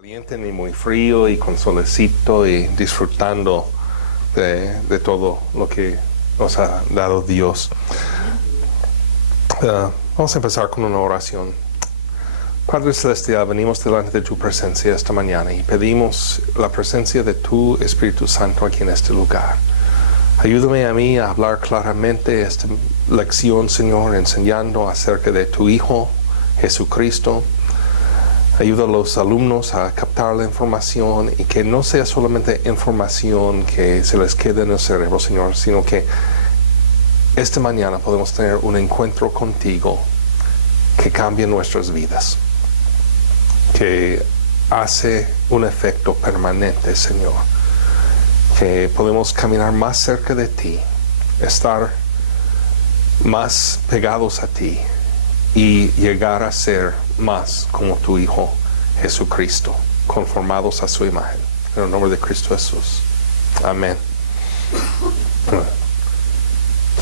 Caliente ni muy frío y con solecito y disfrutando de todo lo que nos ha dado Dios. Vamos a empezar con una oración. Padre Celestial, venimos delante de tu presencia esta mañana y pedimos la presencia de tu Espíritu Santo aquí en este lugar. Ayúdame a mí a hablar claramente esta lección, Señor, enseñando acerca de tu Hijo, Jesucristo. Ayuda a los alumnos a captar la información y que no sea solamente información que se les quede en el cerebro, Señor, sino que esta mañana podemos tener un encuentro contigo que cambie nuestras vidas, que hace un efecto permanente, Señor, que podemos caminar más cerca de ti, estar más pegados a ti y llegar a ser más como tu Hijo Jesucristo, conformados a su imagen. En el nombre de Cristo Jesús. Amén.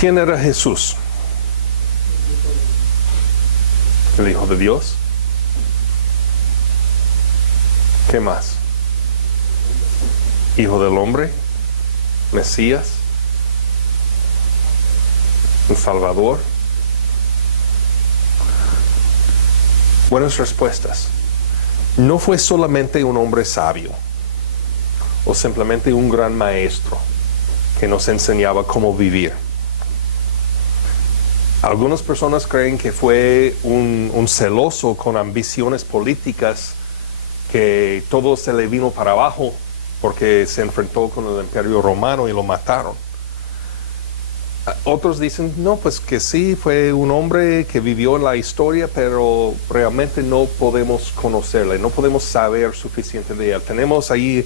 ¿Quién era Jesús? ¿El Hijo de Dios? ¿Qué más? ¿Hijo del hombre? ¿Mesías? ¿Un Salvador? Buenas respuestas. No fue solamente un hombre sabio o simplemente un gran maestro que nos enseñaba cómo vivir. Algunas personas creen que fue un celoso con ambiciones políticas que todo se le vino para abajo porque se enfrentó con el Imperio Romano y lo mataron. Otros dicen, no, pues que sí, fue un hombre que vivió en la historia, pero realmente no podemos conocerle, no podemos saber suficiente de él. Tenemos ahí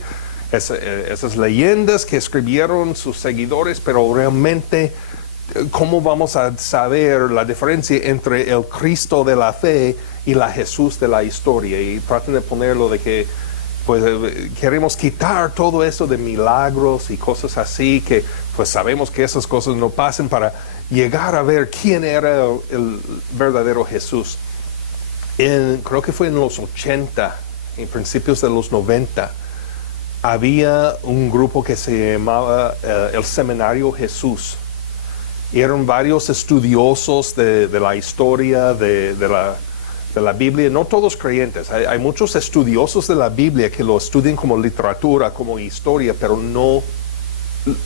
esas leyendas que escribieron sus seguidores, pero realmente, ¿cómo vamos a saber la diferencia entre el Cristo de la fe y la Jesús de la historia? Y traten de ponerlo de que pues queremos quitar todo eso de milagros y cosas así, que pues sabemos que esas cosas no pasan, para llegar a ver quién era el verdadero Jesús. Creo que fue en los 80, en principios de los 90, había un grupo que se llamaba el Seminario Jesús. Y eran varios estudiosos de la historia, de la Biblia, no todos creyentes. Hay muchos estudiosos de la Biblia que lo estudian como literatura, como historia, pero no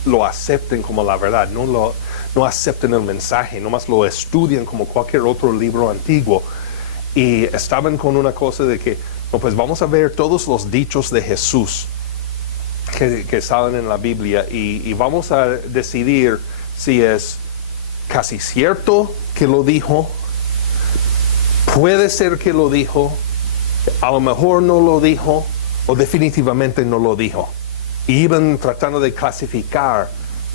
lo acepten como la verdad, no acepten el mensaje, nomás lo estudian como cualquier otro libro antiguo. Y estaban con una cosa de que, no, pues vamos a ver todos los dichos de Jesús que salen en la Biblia y vamos a decidir si es casi cierto que lo dijo, puede ser que lo dijo, a lo mejor no lo dijo, o definitivamente no lo dijo. Y iban tratando de clasificar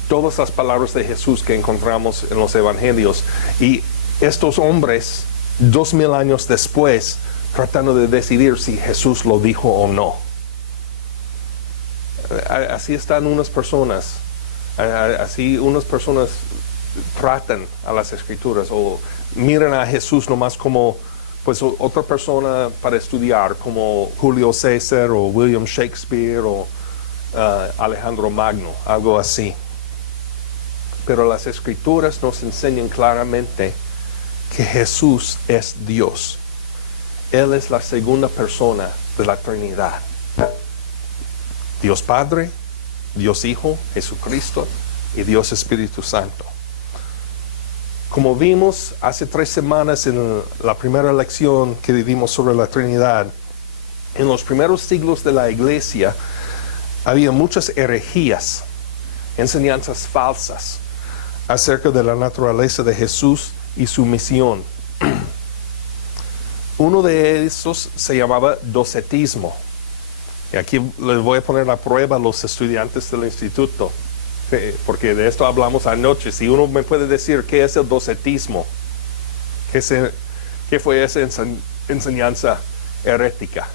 todas las palabras de Jesús que encontramos en los evangelios. Y estos hombres, 2000 años después, tratando de decidir si Jesús lo dijo o no. Así están unas personas. Así unas personas tratan a las Escrituras o miran a Jesús nomás como pues otra persona para estudiar, como Julio César o William Shakespeare o Alejandro Magno, algo así. Pero las Escrituras nos enseñan claramente que Jesús es Dios. Él es la segunda persona de la Trinidad. Dios Padre, Dios Hijo, Jesucristo y Dios Espíritu Santo. Como vimos hace 3 semanas en la primera lección que dimos sobre la Trinidad, en los primeros siglos de la Iglesia había muchas herejías, enseñanzas falsas acerca de la naturaleza de Jesús y su misión. Uno de esos se llamaba docetismo. Y aquí les voy a poner a prueba a los estudiantes del instituto, porque de esto hablamos anoche. Si uno me puede decir qué es el docetismo, qué fue esa enseñanza herética.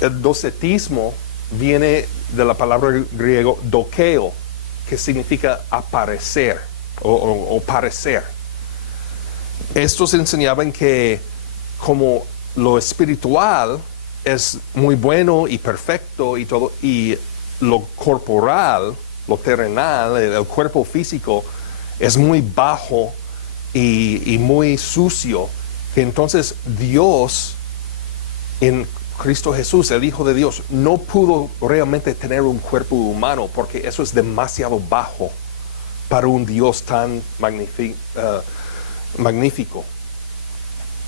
El docetismo viene de la palabra griego dokeo, que significa aparecer o parecer. Estos enseñaban que como lo espiritual es muy bueno y perfecto y todo, y lo corporal, lo terrenal, el cuerpo físico es muy bajo y muy sucio, que entonces Dios en Cristo Jesús, el Hijo de Dios, no pudo realmente tener un cuerpo humano porque eso es demasiado bajo para un Dios tan magnífico.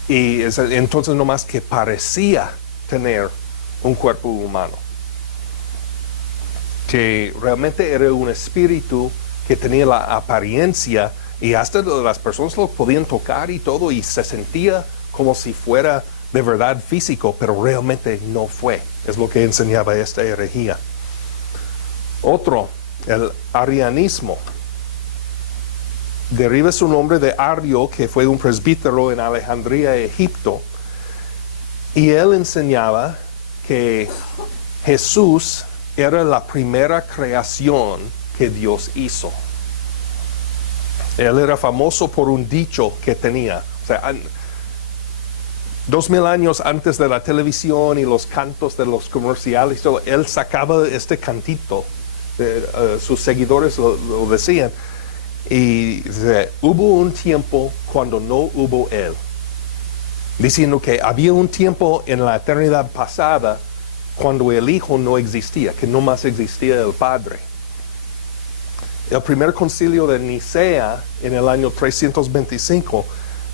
Y entonces nomás que parecía tener un cuerpo humano, que realmente era un espíritu que tenía la apariencia y hasta las personas lo podían tocar y todo y se sentía como si fuera de verdad físico, pero realmente no fue. Es lo que enseñaba esta herejía. Otro, el arianismo. Deriva su nombre de Ario, que fue un presbítero en Alejandría, Egipto, y él enseñaba que Jesús era la primera creación que Dios hizo. Él era famoso por un dicho que tenía. O sea, 2000 años antes de la televisión y los cantos de los comerciales, todo, él sacaba este cantito. Sus seguidores lo decían. Y hubo un tiempo cuando no hubo Él. Diciendo que había un tiempo en la eternidad pasada cuando el Hijo no existía, que no más existía el Padre. El primer concilio de Nicea en el año 325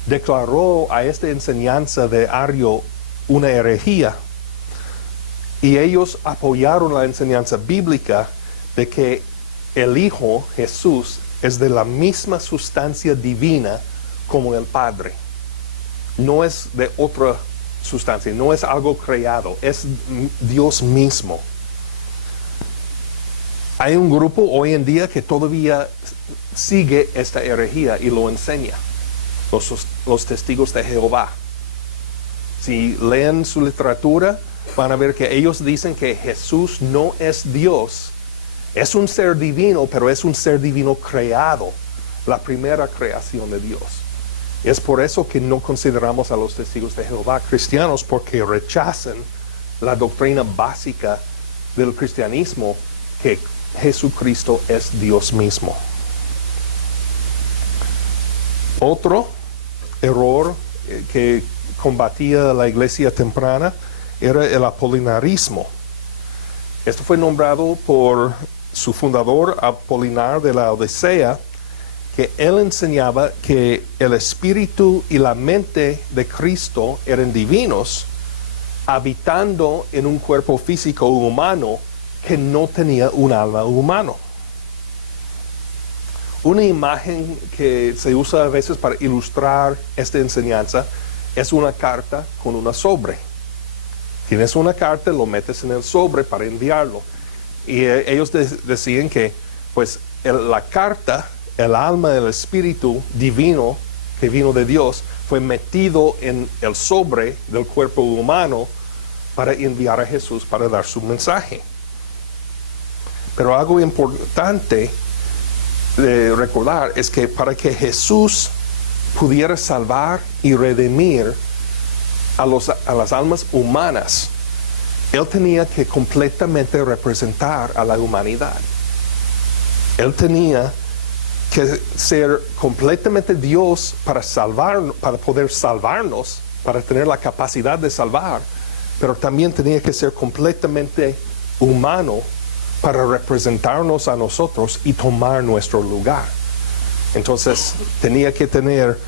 declaró a esta enseñanza de Ario una herejía. Y ellos apoyaron la enseñanza bíblica de que el Hijo, Jesús, es de la misma sustancia divina como el Padre. No es de otra sustancia, no es algo creado, es Dios mismo. Hay un grupo hoy en día que todavía sigue esta herejía y lo enseña. Los testigos de Jehová. Si leen su literatura, van a ver que ellos dicen que Jesús no es Dios. Es un ser divino, pero es un ser divino creado, la primera creación de Dios. Es por eso que no consideramos a los testigos de Jehová cristianos, porque rechazan la doctrina básica del cristianismo, que Jesucristo es Dios mismo. Otro error que combatía la iglesia temprana era el apolinarismo. Esto fue nombrado por su fundador, Apolinar de la Odisea, que él enseñaba que el espíritu y la mente de Cristo eran divinos, habitando en un cuerpo físico humano que no tenía un alma humano. Una imagen que se usa a veces para ilustrar esta enseñanza es una carta con una sobre. Tienes una carta, lo metes en el sobre para enviarlo. Y ellos decían que pues la carta, el alma, el espíritu divino que vino de Dios, fue metido en el sobre del cuerpo humano para enviar a Jesús para dar su mensaje. Pero algo importante de recordar es que para que Jesús pudiera salvar y redimir a las almas humanas, Él tenía que completamente representar a la humanidad. Él tenía que ser completamente Dios para poder salvarnos, para tener la capacidad de salvar, pero también tenía que ser completamente humano para representarnos a nosotros y tomar nuestro lugar. Entonces tenía que tener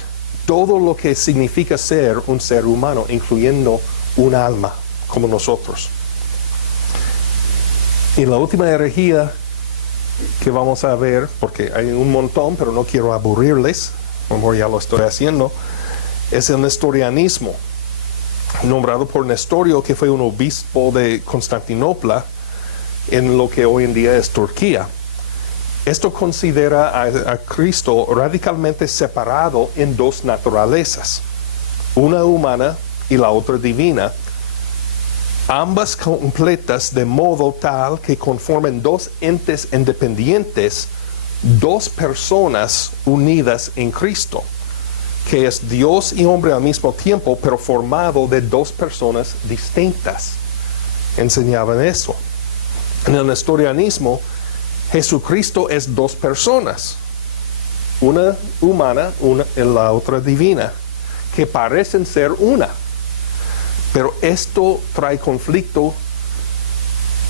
todo lo que significa ser un ser humano, incluyendo un alma como nosotros. Y la última herejía que vamos a ver, porque hay un montón, pero no quiero aburrirles, como ya lo estoy haciendo, es el nestorianismo, nombrado por Nestorio, que fue un obispo de Constantinopla, en lo que hoy en día es Turquía. Esto considera a Cristo radicalmente separado en dos naturalezas, una humana y la otra divina, ambas completas de modo tal que conformen dos entes independientes dos personas unidas en Cristo, que es Dios y hombre al mismo tiempo, pero formado de dos personas distintas. Enseñaban eso. En el nestorianismo, Jesucristo es dos personas, una humana, la otra divina, que parecen ser una. Pero esto trae conflicto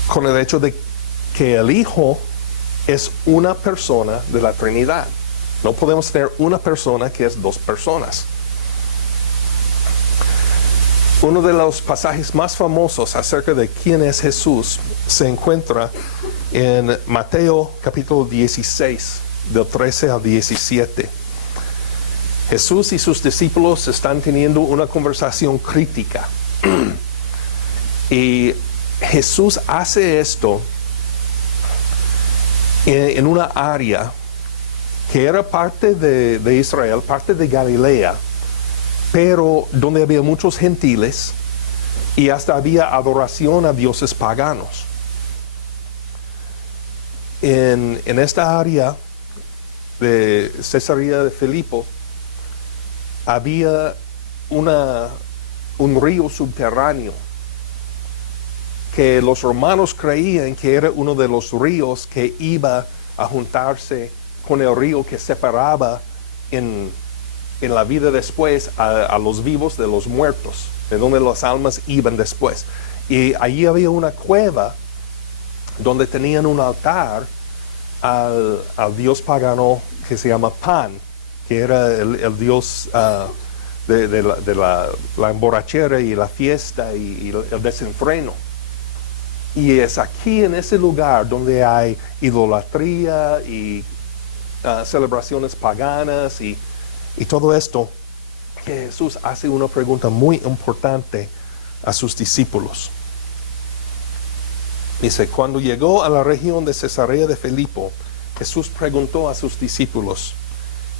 con el hecho de que el Hijo es una persona de la Trinidad. No podemos tener una persona que es dos personas. Uno de los pasajes más famosos acerca de quién es Jesús se encuentra en Mateo capítulo 16, del 13 al 17. Jesús y sus discípulos están teniendo una conversación crítica. Y Jesús hace esto en una área que era parte de Israel, parte de Galilea, pero donde había muchos gentiles y hasta había adoración a dioses paganos. En esta área de Cesarea de Filipo había un río subterráneo que los romanos creían que era uno de los ríos que iba a juntarse con el río que separaba en la vida después a los vivos de los muertos, de donde las almas iban después. Y allí había una cueva donde tenían un altar al dios pagano que se llama Pan, que era el dios de la emborrachera y la fiesta y el desenfreno. Y es aquí en ese lugar donde hay idolatría y celebraciones paganas y todo esto, que Jesús hace una pregunta muy importante a sus discípulos. Dice, cuando llegó a la región de Cesarea de Filipo, Jesús preguntó a sus discípulos,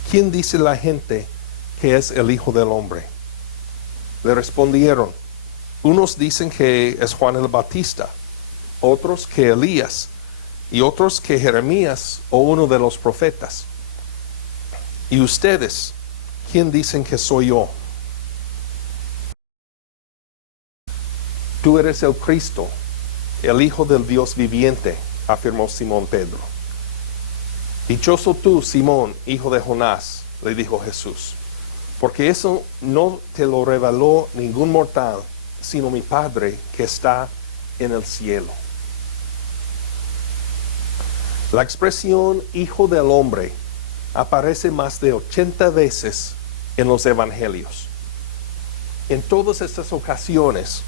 ¿quién dice la gente que es el Hijo del Hombre? Le respondieron, unos dicen que es Juan el Bautista, otros que Elías, y otros que Jeremías o uno de los profetas. ¿Y ustedes, quién dicen que soy yo? Tú eres el Cristo, el Hijo del Dios viviente, afirmó Simón Pedro. Dichoso tú, Simón, hijo de Jonás, le dijo Jesús, porque eso no te lo reveló ningún mortal, sino mi Padre que está en el cielo. La expresión Hijo del Hombre aparece más de 80 veces en los evangelios. En todas estas ocasiones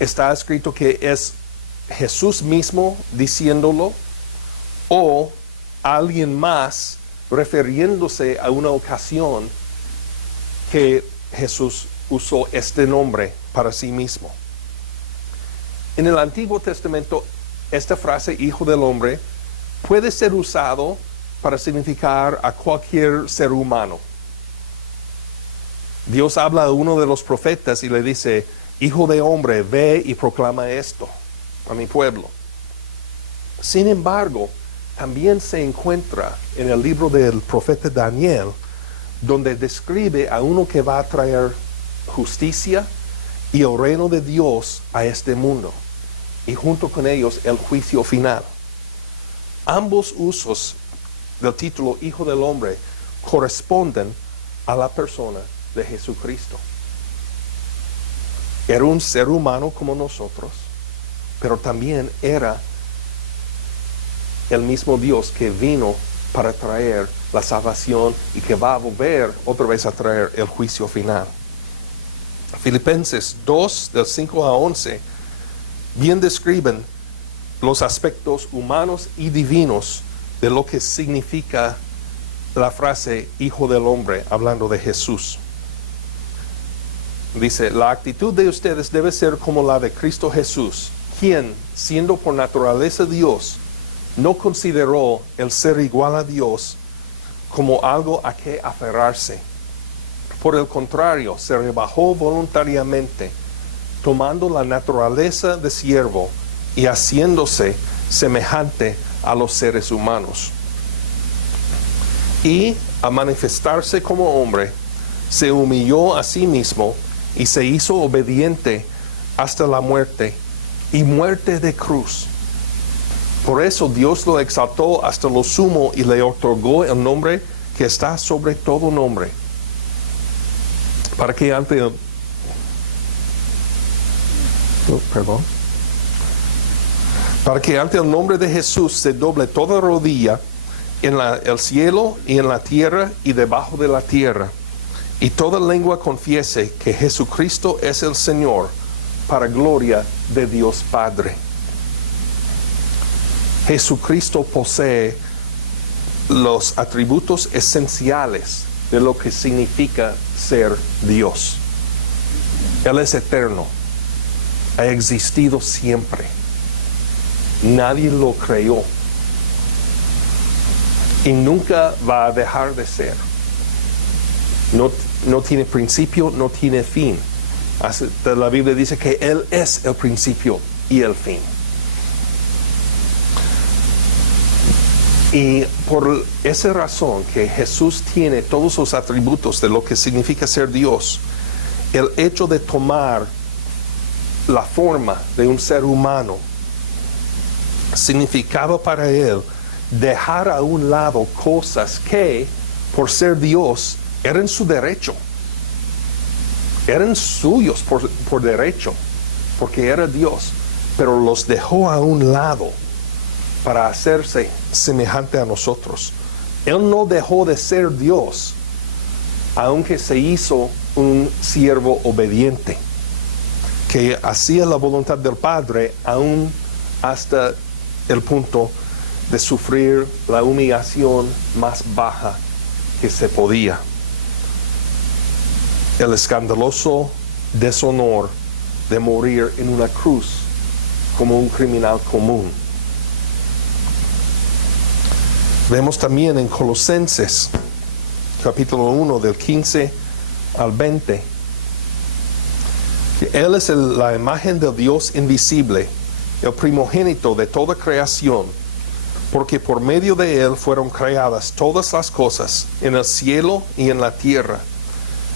está escrito que es Jesús mismo diciéndolo o alguien más refiriéndose a una ocasión que Jesús usó este nombre para sí mismo. En el Antiguo Testamento, esta frase Hijo del Hombre puede ser usado para significar a cualquier ser humano. Dios habla a uno de los profetas y le dice, Hijo de hombre, ve y proclama esto a mi pueblo. Sin embargo, también se encuentra en el libro del profeta Daniel, donde describe a uno que va a traer justicia y el reino de Dios a este mundo, y junto con ellos el juicio final. Ambos usos del título Hijo del Hombre corresponden a la persona de Jesucristo. Era un ser humano como nosotros, pero también era el mismo Dios que vino para traer la salvación y que va a volver otra vez a traer el juicio final. Filipenses 2, del 5 a 11, bien describen los aspectos humanos y divinos de lo que significa la frase Hijo del Hombre, hablando de Jesús. Dice, la actitud de ustedes debe ser como la de Cristo Jesús, quien, siendo por naturaleza Dios, no consideró el ser igual a Dios como algo a que aferrarse. Por el contrario, se rebajó voluntariamente, tomando la naturaleza de siervo y haciéndose semejante a los seres humanos. Y a manifestarse como hombre, se humilló a sí mismo y se hizo obediente hasta la muerte, y muerte de cruz. Por eso Dios lo exaltó hasta lo sumo y le otorgó el nombre que está sobre todo nombre, para que ante el, para que ante el nombre de Jesús se doble toda rodilla en el cielo y en la tierra y debajo de la tierra, y toda lengua confiese que Jesucristo es el Señor, para gloria de Dios Padre. Jesucristo posee los atributos esenciales de lo que significa ser Dios. Él es eterno, ha existido siempre. Nadie lo creó y nunca va a dejar de ser. No tiene principio, no tiene fin. La Biblia dice que Él es el principio y el fin. Y por esa razón que Jesús tiene todos los atributos de lo que significa ser Dios, el hecho de tomar la forma de un ser humano significaba para Él dejar a un lado cosas que, por ser Dios, eran su derecho. Eran suyos por derecho, porque era Dios, pero los dejó a un lado para hacerse semejante a nosotros. Él no dejó de ser Dios, aunque se hizo un siervo obediente, que hacía la voluntad del Padre, aún hasta el punto de sufrir la humillación más baja que se podía. El escandaloso deshonor de morir en una cruz como un criminal común. Vemos también en Colosenses, capítulo 1, del 15 al 20, que Él es la imagen del Dios invisible, el primogénito de toda creación, porque por medio de Él fueron creadas todas las cosas, en el cielo y en la tierra,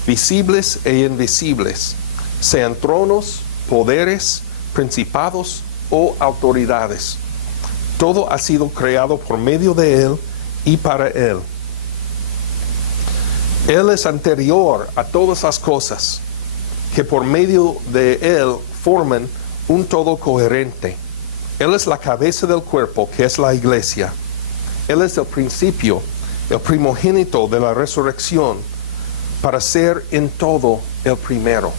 visibles e invisibles, sean tronos, poderes, principados o autoridades. Todo ha sido creado por medio de Él y para Él. Él es anterior a todas las cosas, que por medio de Él forman un todo coherente. Él es la cabeza del cuerpo, que es la iglesia. Él es el principio, el primogénito de la resurrección, para ser en todo el primero.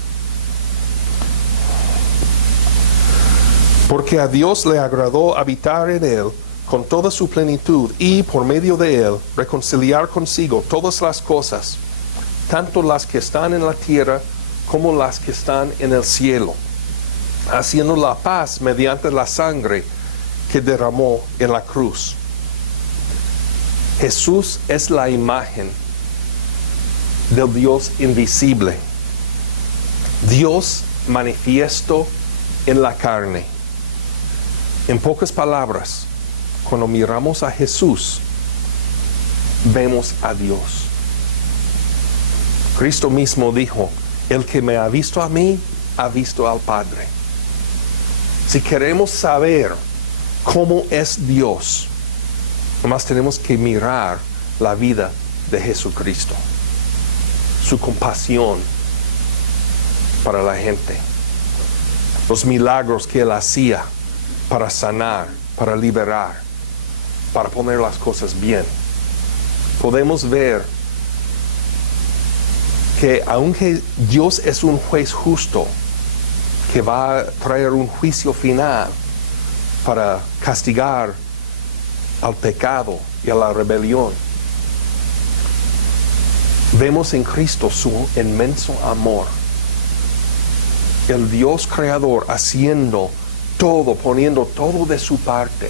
Porque a Dios le agradó habitar en Él con toda su plenitud y por medio de Él reconciliar consigo todas las cosas, tanto las que están en la tierra como las que están en el cielo, haciendo la paz mediante la sangre que derramó en la cruz. Jesús es la imagen del Dios invisible, Dios manifiesto en la carne. En pocas palabras, cuando miramos a Jesús, vemos a Dios. Cristo mismo dijo: el que me ha visto a mí, ha visto al Padre. Si queremos saber cómo es Dios, nomás tenemos que mirar la vida de Jesucristo, su compasión para la gente, los milagros que Él hacía para sanar, para liberar, para poner las cosas bien. Podemos ver que aunque Dios es un juez justo, que va a traer un juicio final para castigar al pecado y a la rebelión, vemos en Cristo su inmenso amor. El Dios creador haciendo todo, poniendo todo de su parte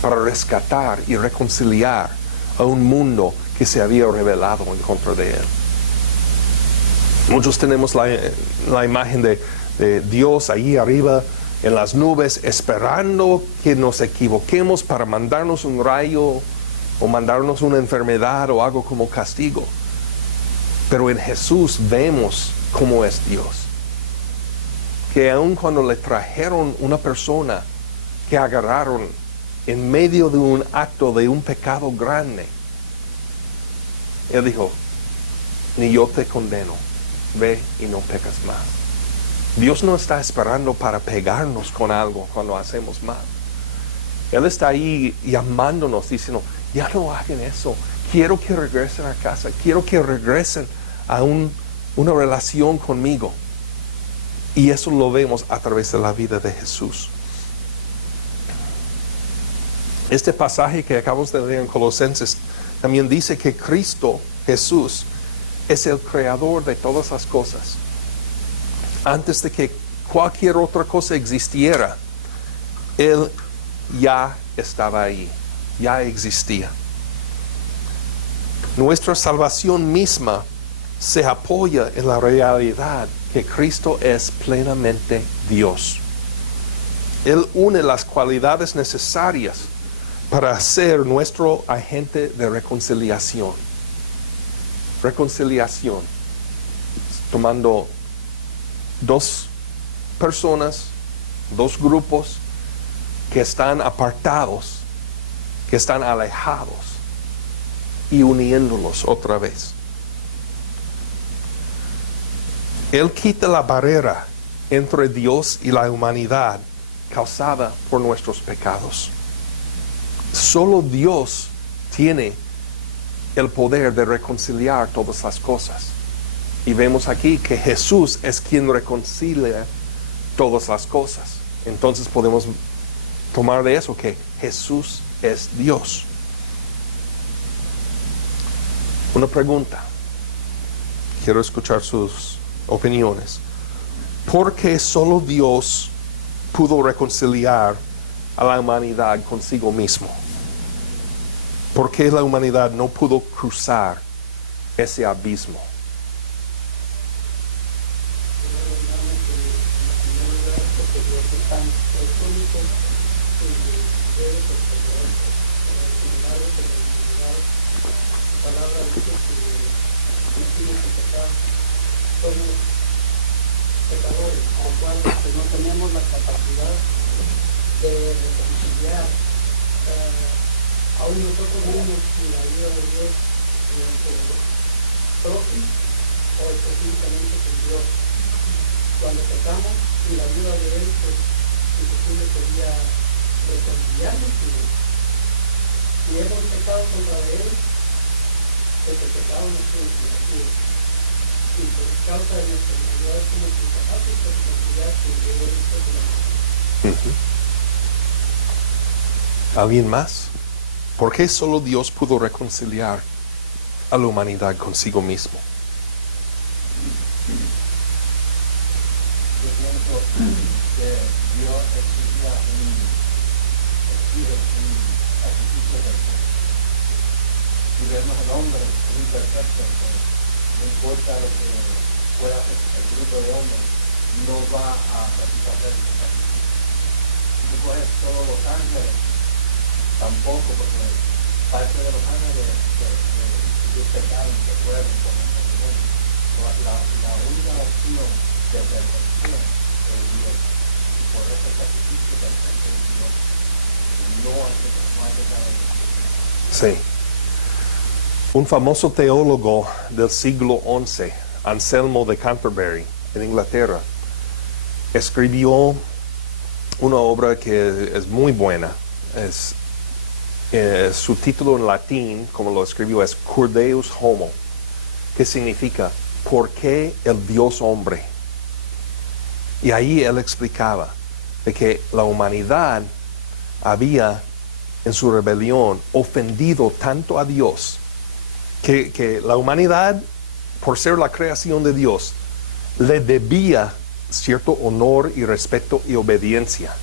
para rescatar y reconciliar a un mundo que se había rebelado en contra de Él. Muchos tenemos la imagen de Dios ahí arriba en las nubes, esperando que nos equivoquemos para mandarnos un rayo o mandarnos una enfermedad o algo como castigo. Pero en Jesús vemos cómo es Dios. Que aun cuando le trajeron una persona que agarraron en medio de un acto de un pecado grande, Él dijo, ni yo te condeno, ve y no pecas más. Dios no está esperando para pegarnos con algo cuando hacemos mal. Él está ahí llamándonos, diciendo, ya no hagan eso. Quiero que regresen a casa. Quiero que regresen a una relación conmigo. Y eso lo vemos a través de la vida de Jesús. Este pasaje que acabamos de leer en Colosenses también dice que Cristo, Jesús, es el creador de todas las cosas. Antes de que cualquier otra cosa existiera, Él ya estaba ahí, ya existía. Nuestra salvación misma se apoya en la realidad que Cristo es plenamente Dios. Él une las cualidades necesarias para ser nuestro agente de reconciliación. Reconciliación. Tomando dos personas, dos grupos que están apartados, que están alejados, y uniéndolos otra vez. Él quita la barrera entre Dios y la humanidad causada por nuestros pecados. Solo Dios tiene el poder de reconciliar todas las cosas. Y vemos aquí que Jesús es quien reconcilia todas las cosas. Entonces podemos tomar de eso que Jesús es Dios. Una pregunta. Quiero escuchar sus opiniones. ¿Por qué solo Dios pudo reconciliar a la humanidad consigo mismo? ¿Por qué la humanidad no pudo cruzar ese abismo? Somos pecadores, al cual no tenemos la capacidad de reconciliar aún nosotros mismos sin la ayuda de Dios, nuestro propio o específicamente con Dios. Cuando pecamos sin la ayuda de Él, pues imposible sería reconciliarnos con Él. Si hemos pecado contra Él, pues el pecado nos tiene que y por causa de nuestra humanidad somos incapaces de reconciliar con Dios. ¿Alguien más? ¿Por qué solo Dios pudo reconciliar a la humanidad consigo mismo? Yo pienso que Dios exigía un sacrificio perfecto. Si vemos al hombre imperfecto, no importa lo que pueda hacer el grupo de hombres, no va a satisfacer el sacrificio. Si tú coges todos los ángeles, tampoco, porque parte de los ángeles ellos pecaron, que fueron con el sentimiento. La única opción de perfección es Dios. Y por eso el sacrificio perfecto es Dios. No hay pecado. Sí. Un famoso teólogo del siglo XI, Anselmo de Canterbury, en Inglaterra, escribió una obra que es muy buena. Su título en latín, como lo escribió, es Cur Deus Homo, que significa ¿por qué el Dios hombre? Y ahí él explicaba de que la humanidad había en su rebelión ofendido tanto a Dios que la humanidad, por ser la creación de Dios, le debía cierto honor y respeto y obediencia.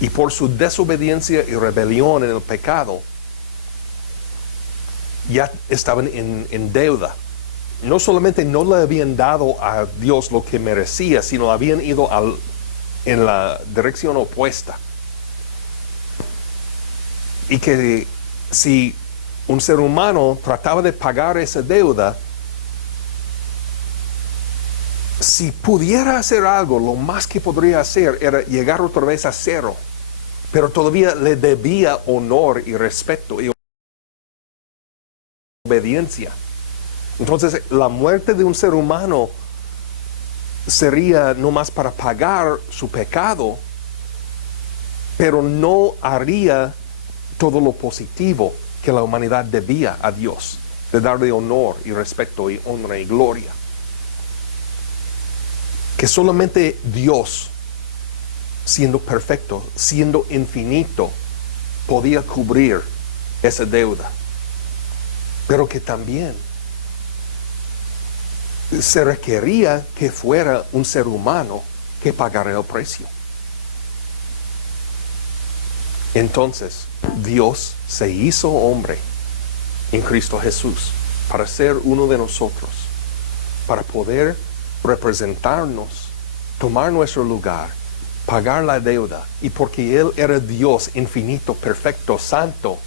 Y por su desobediencia y rebelión en el pecado, ya estaban en deuda. No solamente no le habían dado a Dios lo que merecía, sino habían ido en la dirección opuesta. Y que si un ser humano trataba de pagar esa deuda, si pudiera hacer algo, lo más que podría hacer era llegar otra vez a cero, pero todavía le debía honor y respeto y obediencia. Entonces, la muerte de un ser humano sería no más para pagar su pecado, pero no haría todo lo positivo que la humanidad debía a Dios, de darle honor y respeto y honra y gloria. Que solamente Dios, siendo perfecto, siendo infinito, podía cubrir esa deuda. Pero que también se requería que fuera un ser humano que pagara el precio. Entonces, Dios se hizo hombre en Cristo Jesús para ser uno de nosotros, para poder representarnos, tomar nuestro lugar, pagar la deuda. Y porque Él era Dios infinito, perfecto, santo,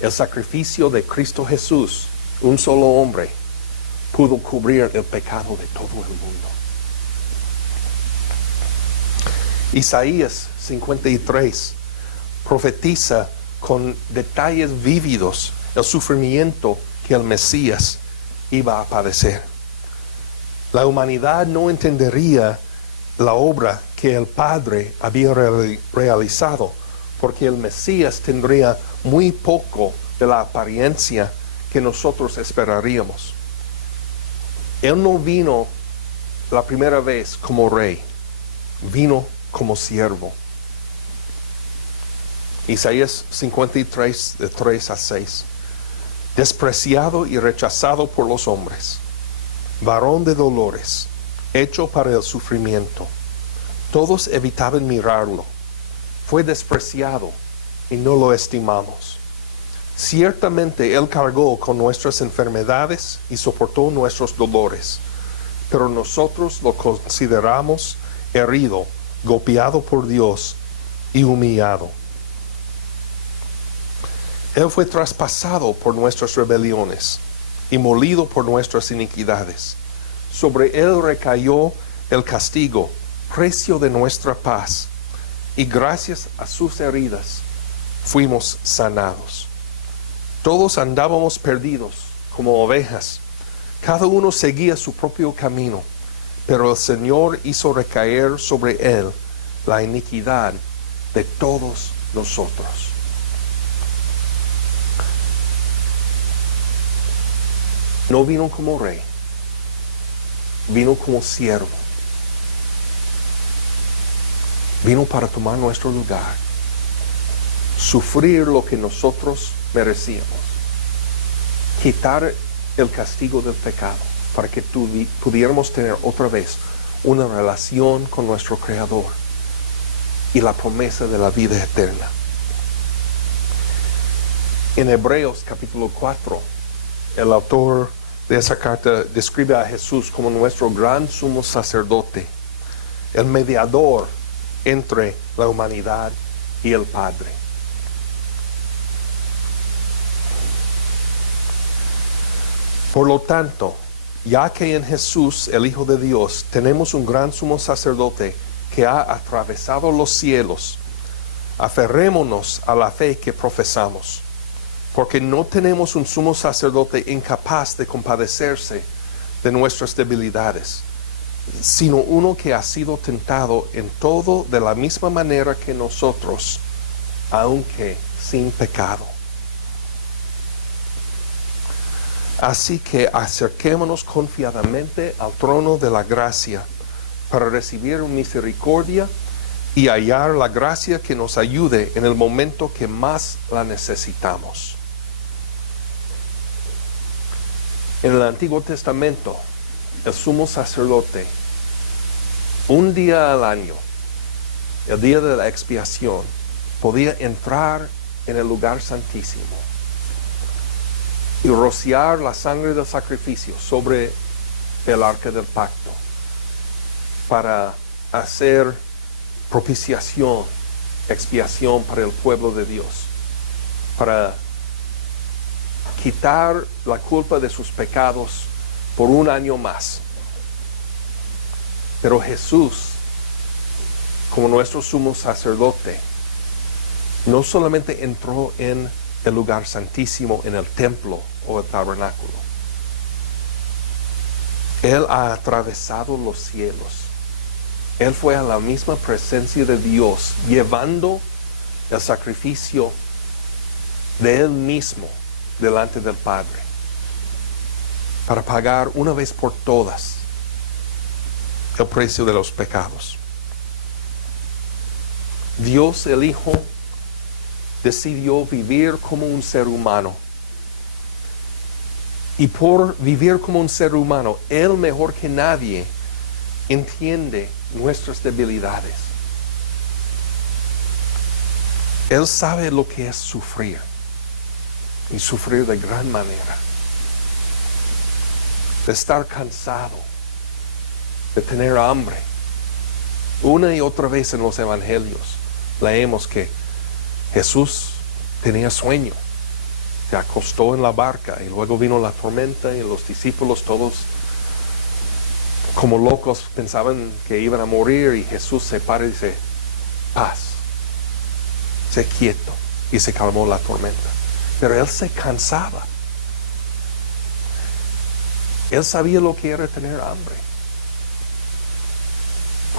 el sacrificio de Cristo Jesús, un solo hombre, pudo cubrir el pecado de todo el mundo. Isaías 53 profetiza con detalles vívidos el sufrimiento que el Mesías iba a padecer. La humanidad no entendería la obra que el Padre había realizado, porque el Mesías tendría muy poco de la apariencia que nosotros esperaríamos. Él no vino la primera vez como rey, vino como siervo. Isaías 53, de 3 a 6. Despreciado y rechazado por los hombres, varón de dolores, hecho para el sufrimiento. Todos evitaban mirarlo. Fue despreciado y no lo estimamos. Ciertamente Él cargó con nuestras enfermedades y soportó nuestros dolores, pero nosotros lo consideramos herido, golpeado por Dios y humillado. Él fue traspasado por nuestras rebeliones y molido por nuestras iniquidades. Sobre Él recayó el castigo, precio de nuestra paz, y gracias a sus heridas fuimos sanados. Todos andábamos perdidos como ovejas, cada uno seguía su propio camino, pero el Señor hizo recaer sobre Él la iniquidad de todos nosotros. No vino como rey, vino como siervo. Vino para tomar nuestro lugar, sufrir lo que nosotros merecíamos, quitar el castigo del pecado, para que pudiéramos tener otra vez una relación con nuestro Creador y la promesa de la vida eterna. En Hebreos capítulo 4, el autor de esa carta describe a Jesús como nuestro gran sumo sacerdote, el mediador entre la humanidad y el Padre. Por lo tanto, ya que en Jesús, el Hijo de Dios, tenemos un gran sumo sacerdote que ha atravesado los cielos, aferrémonos a la fe que profesamos, porque no tenemos un sumo sacerdote incapaz de compadecerse de nuestras debilidades, sino uno que ha sido tentado en todo de la misma manera que nosotros, aunque sin pecado. Así que acerquémonos confiadamente al trono de la gracia para recibir misericordia y hallar la gracia que nos ayude en el momento que más la necesitamos. En el Antiguo Testamento, el sumo sacerdote, un día al año, el día de la expiación, podía entrar en el lugar santísimo y rociar la sangre del sacrificio sobre el arca del pacto para hacer propiciación, expiación para el pueblo de Dios, para quitar la culpa de sus pecados por un año más. Pero Jesús, como nuestro sumo sacerdote, no solamente entró en el lugar santísimo, en el templo o el tabernáculo. Él ha atravesado los cielos. Él fue a la misma presencia de Dios, llevando el sacrificio de Él mismo delante del Padre, para pagar una vez por todas el precio de los pecados. Dios el Hijo decidió vivir como un ser humano. Y por vivir como un ser humano, Él mejor que nadie entiende nuestras debilidades. Él sabe lo que es sufrir, y sufrir de gran manera. De estar cansado, de tener hambre. Una y otra vez en los evangelios leemos que Jesús tenía sueño, se acostó en la barca y luego vino la tormenta y los discípulos todos como locos pensaban que iban a morir, y Jesús se para y dice: paz, sé quieto, y se calmó la tormenta. Pero Él se cansaba. Él sabía lo que era tener hambre.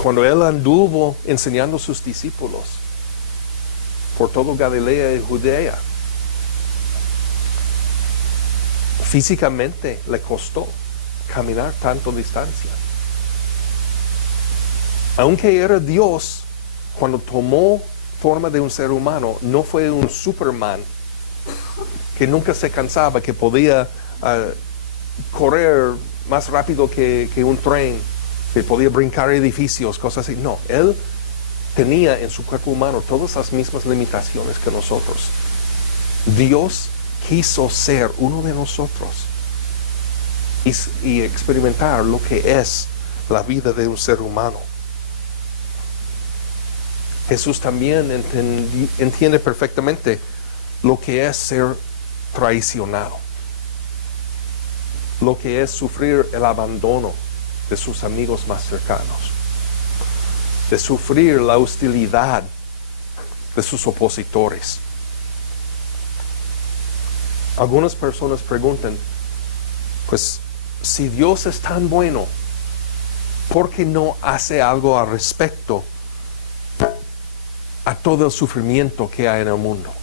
Cuando Él anduvo enseñando a sus discípulos por todo Galilea y Judea, físicamente le costó caminar tanto distancia. Aunque era Dios, cuando tomó forma de un ser humano, no fue un Superman que nunca se cansaba, que podía correr más rápido que un tren, que podía brincar edificios, cosas así. No, Él tenía en su cuerpo humano todas las mismas limitaciones que nosotros. Dios quiso ser uno de nosotros y experimentar lo que es la vida de un ser humano. Jesús también entiende perfectamente lo que es ser traicionado, lo que es sufrir el abandono de sus amigos más cercanos, de sufrir la hostilidad de sus opositores. Algunas personas preguntan, pues si Dios es tan bueno, ¿por qué no hace algo al respecto a todo el sufrimiento que hay en el mundo?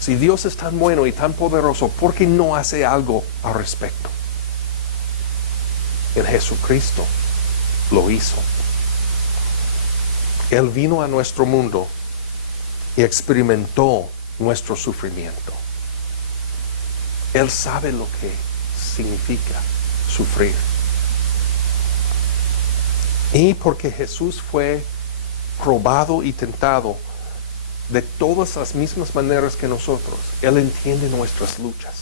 Si Dios es tan bueno y tan poderoso, ¿por qué no hace algo al respecto? En Jesucristo lo hizo. Él vino a nuestro mundo y experimentó nuestro sufrimiento. Él sabe lo que significa sufrir. Y porque Jesús fue probado y tentado de todas las mismas maneras que nosotros, Él entiende nuestras luchas.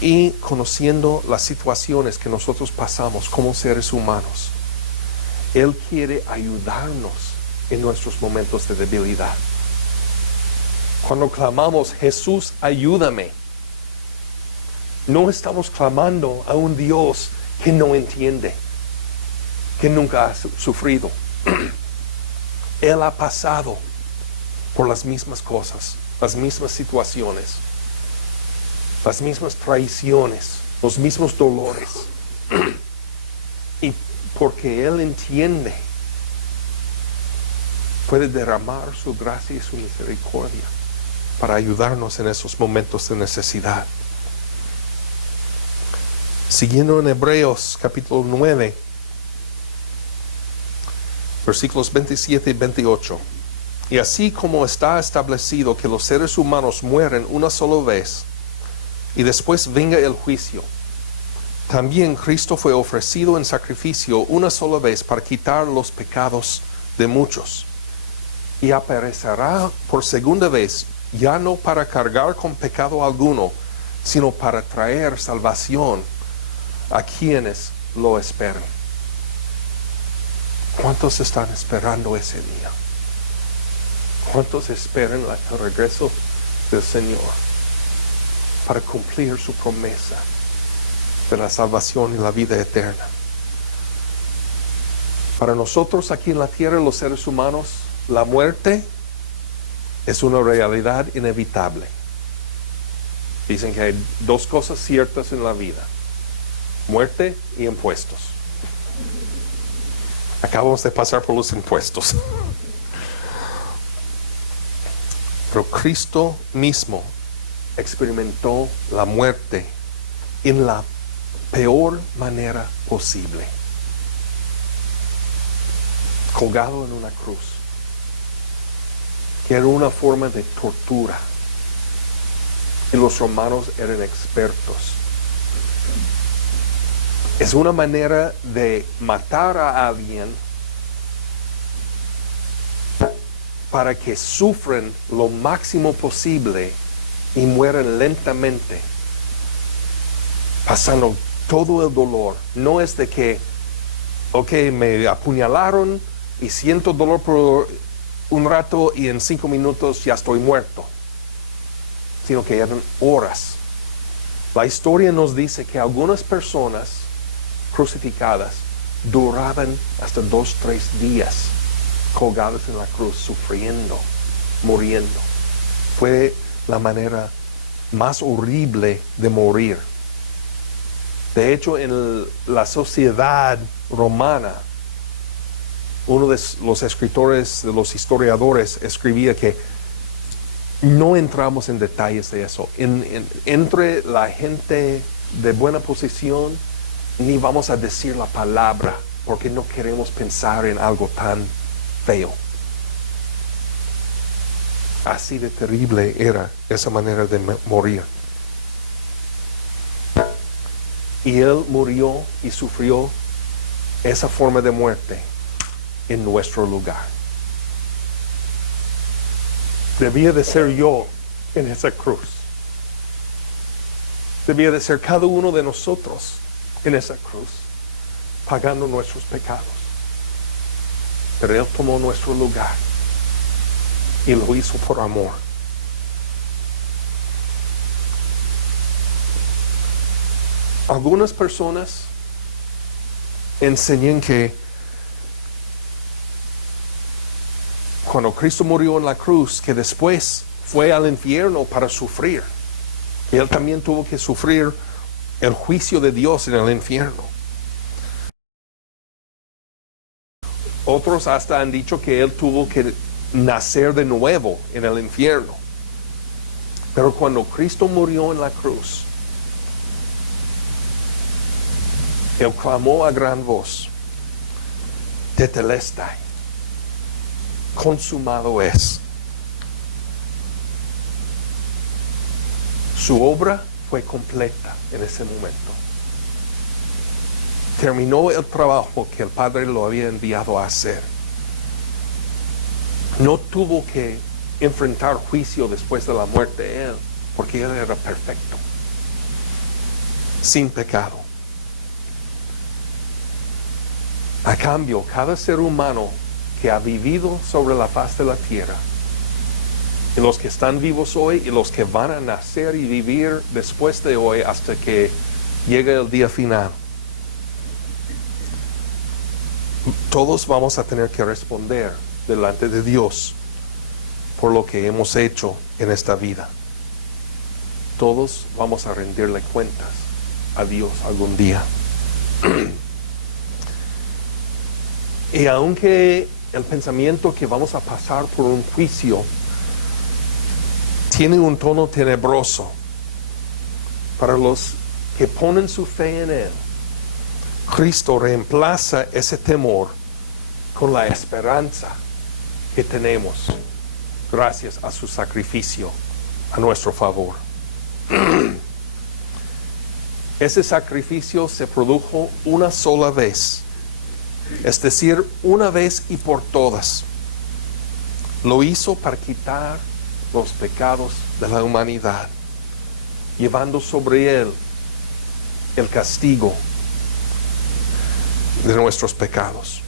Y conociendo las situaciones que nosotros pasamos como seres humanos, Él quiere ayudarnos en nuestros momentos de debilidad. Cuando clamamos, Jesús, ayúdame, no estamos clamando a un Dios que no entiende, que nunca ha sufrido. Él ha pasado por las mismas cosas, las mismas situaciones, las mismas traiciones, los mismos dolores. Y porque Él entiende, puede derramar su gracia y su misericordia para ayudarnos en esos momentos de necesidad. Siguiendo en Hebreos capítulo 9, versículos 27 y 28. Y así como está establecido que los seres humanos mueren una sola vez y después venga el juicio, también Cristo fue ofrecido en sacrificio una sola vez para quitar los pecados de muchos. Y aparecerá por segunda vez, ya no para cargar con pecado alguno, sino para traer salvación a quienes lo esperan. ¿Cuántos están esperando ese día? ¿Cuántos esperan el regreso del Señor para cumplir su promesa de la salvación y la vida eterna. Para nosotros aquí en la tierra, los seres humanos, la muerte es una realidad inevitable. Dicen que hay dos cosas ciertas en la vida: muerte y impuestos. Acabamos de pasar por los impuestos. Pero Cristo mismo experimentó la muerte en la peor manera posible, colgado en una cruz, que era una forma de tortura, y los romanos eran expertos. Es una manera de matar a alguien para que sufran lo máximo posible y mueran lentamente, pasando todo el dolor. No es de que, ok, me apuñalaron y siento dolor por un rato y en 5 minutos ya estoy muerto, sino que eran horas. La historia nos dice que algunas personas crucificadas duraban hasta 2-3 días colgadas en la cruz, sufriendo, muriendo. Fue la manera más horrible de morir. De hecho, en la sociedad romana, uno de los escritores, de los historiadores, escribía que no entramos en detalles de eso. Entre la gente de buena posición, ni vamos a decir la palabra, porque no queremos pensar en algo tan feo. Así de terrible era esa manera de morir. Y Él murió y sufrió esa forma de muerte en nuestro lugar. Debía de ser yo en esa cruz. Debía de ser cada uno de nosotros en esa cruz, pagando nuestros pecados. Pero Él tomó nuestro lugar y lo hizo por amor. Algunas personas enseñan que cuando Cristo murió en la cruz, que después fue al infierno para sufrir, que Él también tuvo que sufrir el juicio de Dios en el infierno. Otros hasta han dicho que Él tuvo que nacer de nuevo en el infierno. Pero cuando Cristo murió en la cruz, Él clamó a gran voz: Tetelestai, consumado es. Su obra fue completa en ese momento. Terminó el trabajo que el Padre lo había enviado a hacer. No tuvo que enfrentar juicio después de la muerte de Él, porque Él era perfecto, sin pecado. A cambio, cada ser humano que ha vivido sobre la faz de la tierra, y los que están vivos hoy y los que van a nacer y vivir después de hoy hasta que llegue el día final, todos vamos a tener que responder delante de Dios por lo que hemos hecho en esta vida. Todos vamos a rendirle cuentas a Dios algún día. Y aunque el pensamiento que vamos a pasar por un juicio tiene un tono tenebroso, para los que ponen su fe en Él, Cristo reemplaza ese temor con la esperanza que tenemos gracias a su sacrificio a nuestro favor. Ese sacrificio se produjo una sola vez, es decir, una vez y por todas. Lo hizo para quitar los pecados de la humanidad, llevando sobre Él el castigo de nuestros pecados.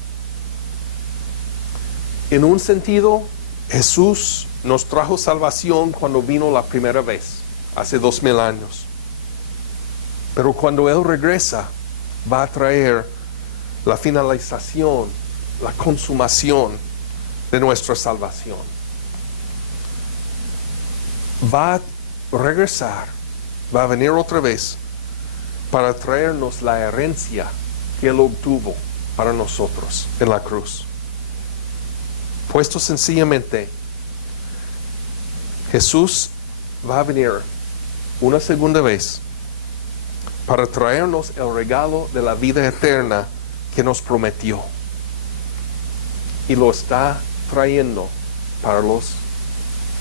En un sentido, Jesús nos trajo salvación cuando vino la primera vez, hace 2000 años. Pero cuando Él regresa, va a traer la finalización, la consumación de nuestra salvación. Va a regresar, va a venir otra vez para traernos la herencia que Él obtuvo para nosotros en la cruz. Puesto sencillamente, Jesús va a venir una segunda vez para traernos el regalo de la vida eterna que nos prometió. Y lo está trayendo para los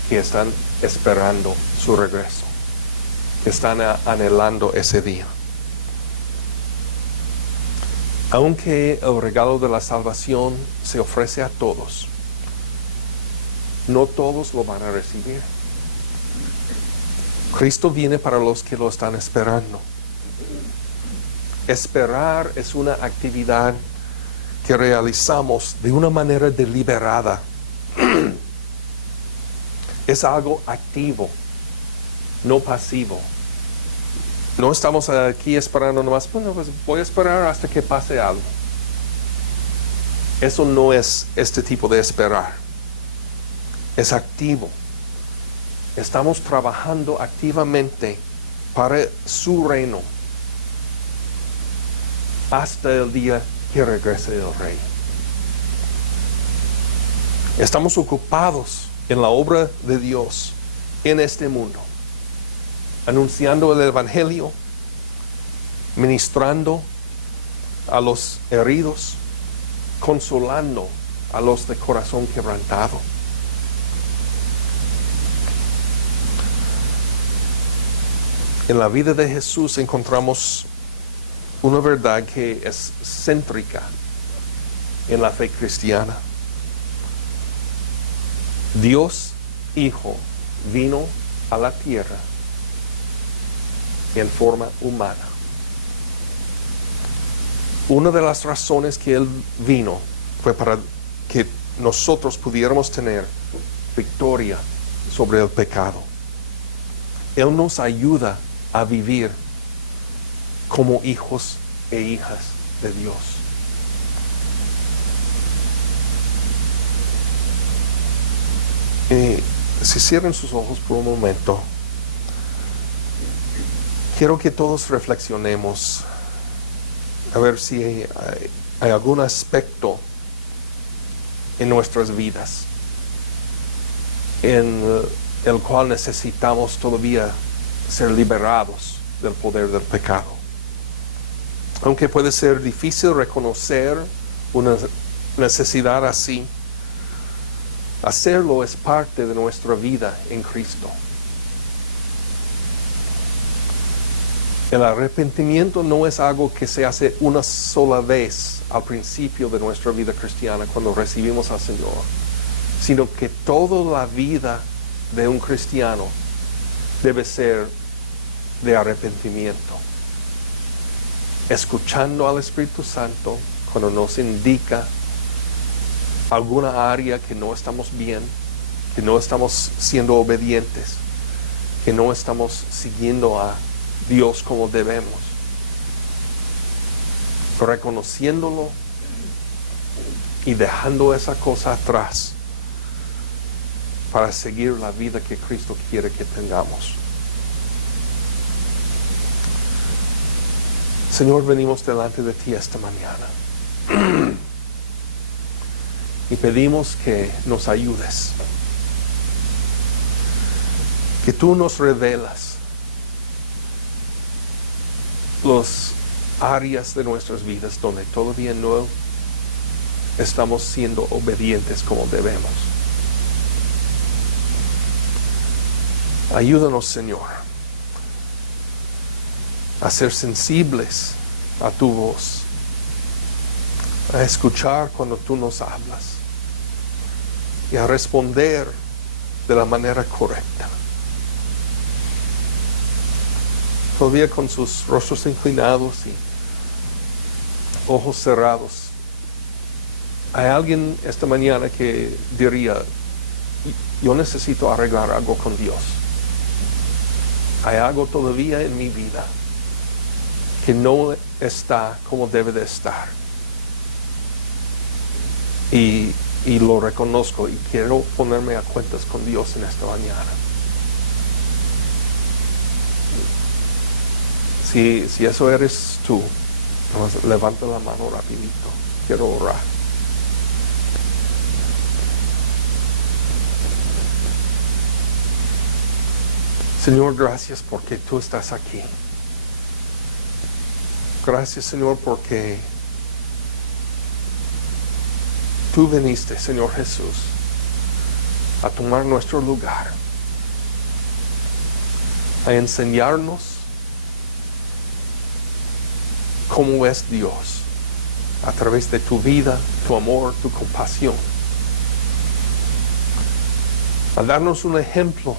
que están esperando su regreso, que están anhelando ese día. Aunque el regalo de la salvación se ofrece a todos, no todos lo van a recibir. Cristo viene para los que lo están esperando. Esperar es una actividad que realizamos de una manera deliberada. Es algo activo, no pasivo. No estamos aquí esperando nomás, bueno, pues voy a esperar hasta que pase algo. Eso no es este tipo de esperar. Es activo. Estamos trabajando activamente para su reino hasta el día que regrese el Rey. Estamos ocupados en la obra de Dios en este mundo, anunciando el Evangelio, ministrando a los heridos, consolando a los de corazón quebrantado. En la vida de Jesús encontramos una verdad que es céntrica en la fe cristiana. Dios Hijo vino a la tierra en forma humana. Una de las razones que Él vino fue para que nosotros pudiéramos tener victoria sobre el pecado. Él nos ayuda a vivir como hijos e hijas de Dios. Si cierran sus ojos por un momento, quiero que todos reflexionemos a ver si hay algún aspecto en nuestras vidas en el cual necesitamos todavía ser liberados del poder del pecado. Aunque puede ser difícil reconocer una necesidad así, hacerlo es parte de nuestra vida en Cristo. El arrepentimiento no es algo que se hace una sola vez al principio de nuestra vida cristiana cuando recibimos al Señor, sino que toda la vida de un cristiano debe ser de arrepentimiento, escuchando al Espíritu Santo cuando nos indica alguna área que no estamos bien, que no estamos siendo obedientes, que no estamos siguiendo a Dios como debemos, reconociéndolo y dejando esa cosa atrás para seguir la vida que Cristo quiere que tengamos. Señor, venimos delante de ti esta mañana y pedimos que nos ayudes, que tú nos revelas las áreas de nuestras vidas donde todavía no estamos siendo obedientes como debemos. Ayúdanos, Señor, a ser sensibles a tu voz, a escuchar cuando tú nos hablas y a responder de la manera correcta. Todavía con sus rostros inclinados y ojos cerrados, hay alguien esta mañana que diría: yo necesito arreglar algo con Dios. Hay algo todavía en mi vida que no está como debe de estar. Y lo reconozco y quiero ponerme a cuentas con Dios en esta mañana. Si eso eres tú, levanta la mano rapidito. Quiero orar. Señor, gracias porque tú estás aquí. Gracias, Señor, porque tú viniste, Señor Jesús, a tomar nuestro lugar, a enseñarnos cómo es Dios a través de tu vida, tu amor, tu compasión, a darnos un ejemplo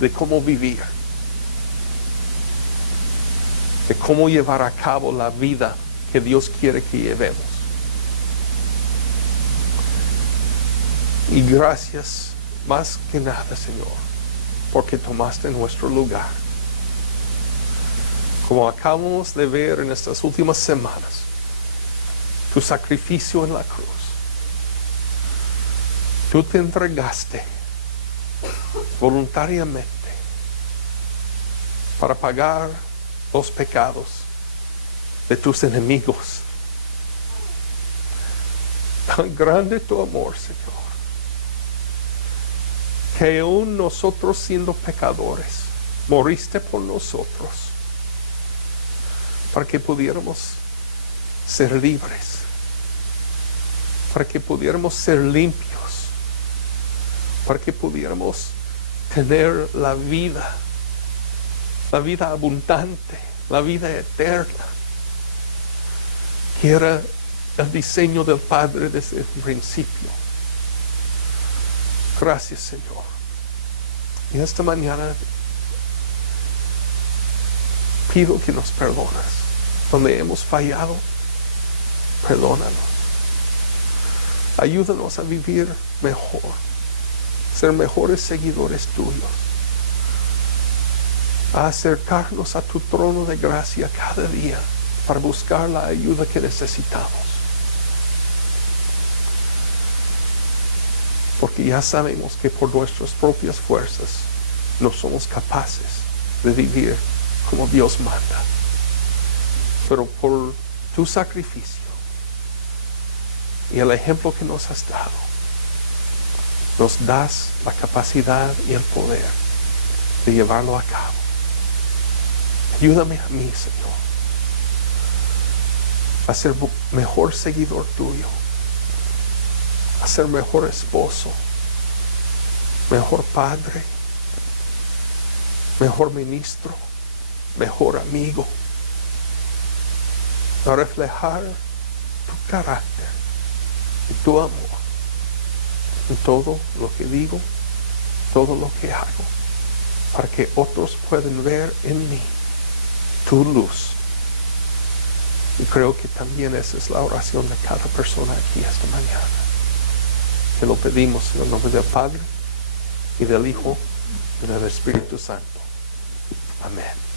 de cómo vivir, de cómo llevar a cabo la vida que Dios quiere que llevemos. Y gracias más que nada, Señor, porque tomaste nuestro lugar. Como acabamos de ver en estas últimas semanas, tu sacrificio en la cruz. Tú te entregaste voluntariamente para pagar los pecados de tus enemigos. Tan grande tu amor, Señor, que aún nosotros siendo pecadores, moriste por nosotros para que pudiéramos ser libres, para que pudiéramos ser limpios, para que pudiéramos tener la vida abundante, la vida eterna, que era el diseño del Padre desde el principio. Gracias, Señor. Y esta mañana pido que nos perdonas. Donde hemos fallado, perdónanos. Ayúdanos a vivir mejor, ser mejores seguidores tuyos, a acercarnos a tu trono de gracia cada día para buscar la ayuda que necesitamos. Porque ya sabemos que por nuestras propias fuerzas no somos capaces de vivir como Dios manda. Pero por tu sacrificio y el ejemplo que nos has dado, nos das la capacidad y el poder de llevarlo a cabo. Ayúdame a mí, Señor, a ser mejor seguidor tuyo, a ser mejor esposo, mejor padre, mejor ministro, mejor amigo, a reflejar tu carácter y tu amor en todo lo que digo, todo lo que hago, para que otros puedan ver en mí tu luz. Y creo que también esa es la oración de cada persona aquí esta mañana, que lo pedimos en el nombre del Padre y del Hijo y del Espíritu Santo. Amén.